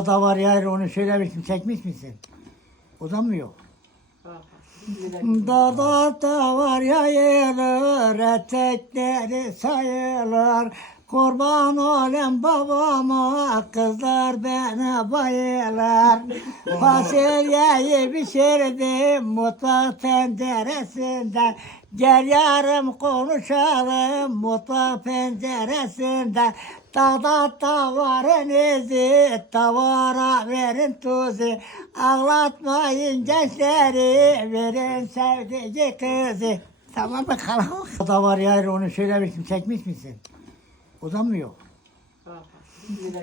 O da var ya onu söylemiştim çekmiş misin? O da mı yok? Dağda da var yayılır, etekleri sayılır. Kurban olayım babama, kızlar bana bayılır. Fasulyeyi pişirdim mutfak tenceresinde. Gel yarım konuşalım mutfak penceresinde. Dağda tavarın izi, tavara verin tuzu. Ağlatmayın gençleri, verin sevdiği kızı. Tamam bakalım. O da var ya onu söylemiştim çekmiş misin? O da mı yok?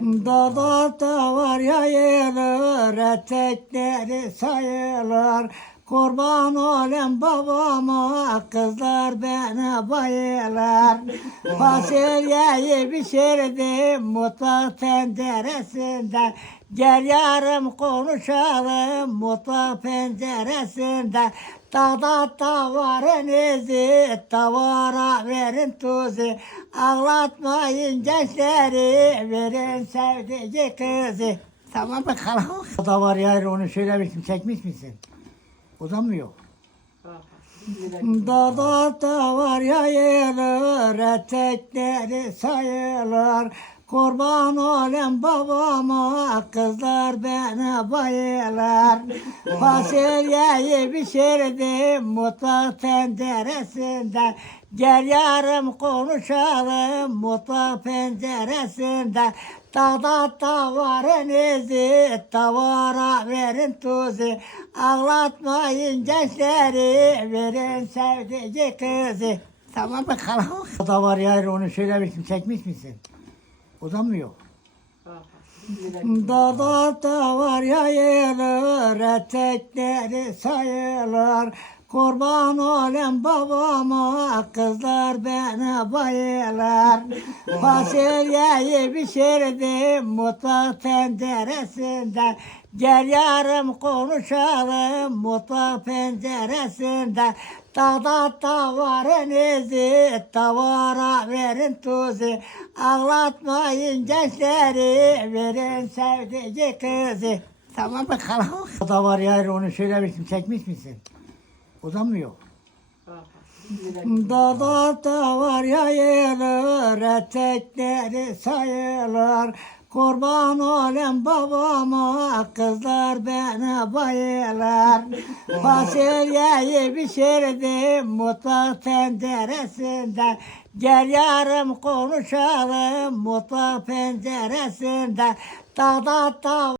Dağda da var yayılır, etekleri sayılır. Kurban olayım babama, kızlar bana bayılır. Fasulyeyi pişirdim mutfak tenceresinde. Gel yarım konuşalım mutfak penceresinde. Dağda tavarın izi, tavara verin tuzu. Ağlatmayın gençleri, verin sevdiği kızı. Tamam bakalım. O da var ya onu söylemiştim çekmiş misin? O da mı yok? Dağda da var yayılır, etekleri sayılır. Kurban olayım babama, kızlar bana bayılır. Fasulyeyi pişirdim mutfak tenceresinde. Gel yarım konuşalım mutfak penceresinde. Dağda tavarın izi, tavara verin tuzu. Ağlatmayın gençleri, verin sevdiği kızı. Tamam bakalım. O da var ya onu söylemiştim çekmiş misin? O da mı yok? Dağda da var yayılır, etekleri sayılır. Kurban olayım babama, kızlar bana bayılır. Fasulyeyi pişirdim mutfak tenceresinde. Gel yarım konuşalım mutfak penceresinde. Dağda tavarın izi, tavara verin tuzu. Ağlatmayın gençleri, verin sevdiği kızı. Tamam bakalım. O da var ya onu söylemiştim çekmiş misin? O da mı yok? Dağda da var yayılır, etekleri sayılır. Kurban olayım babama, kızlar bana bayılır. Fasulyeyi pişirdim mutfak tenceresinde. Gel yarım konuşalım mutfak penceresinde. Dağda da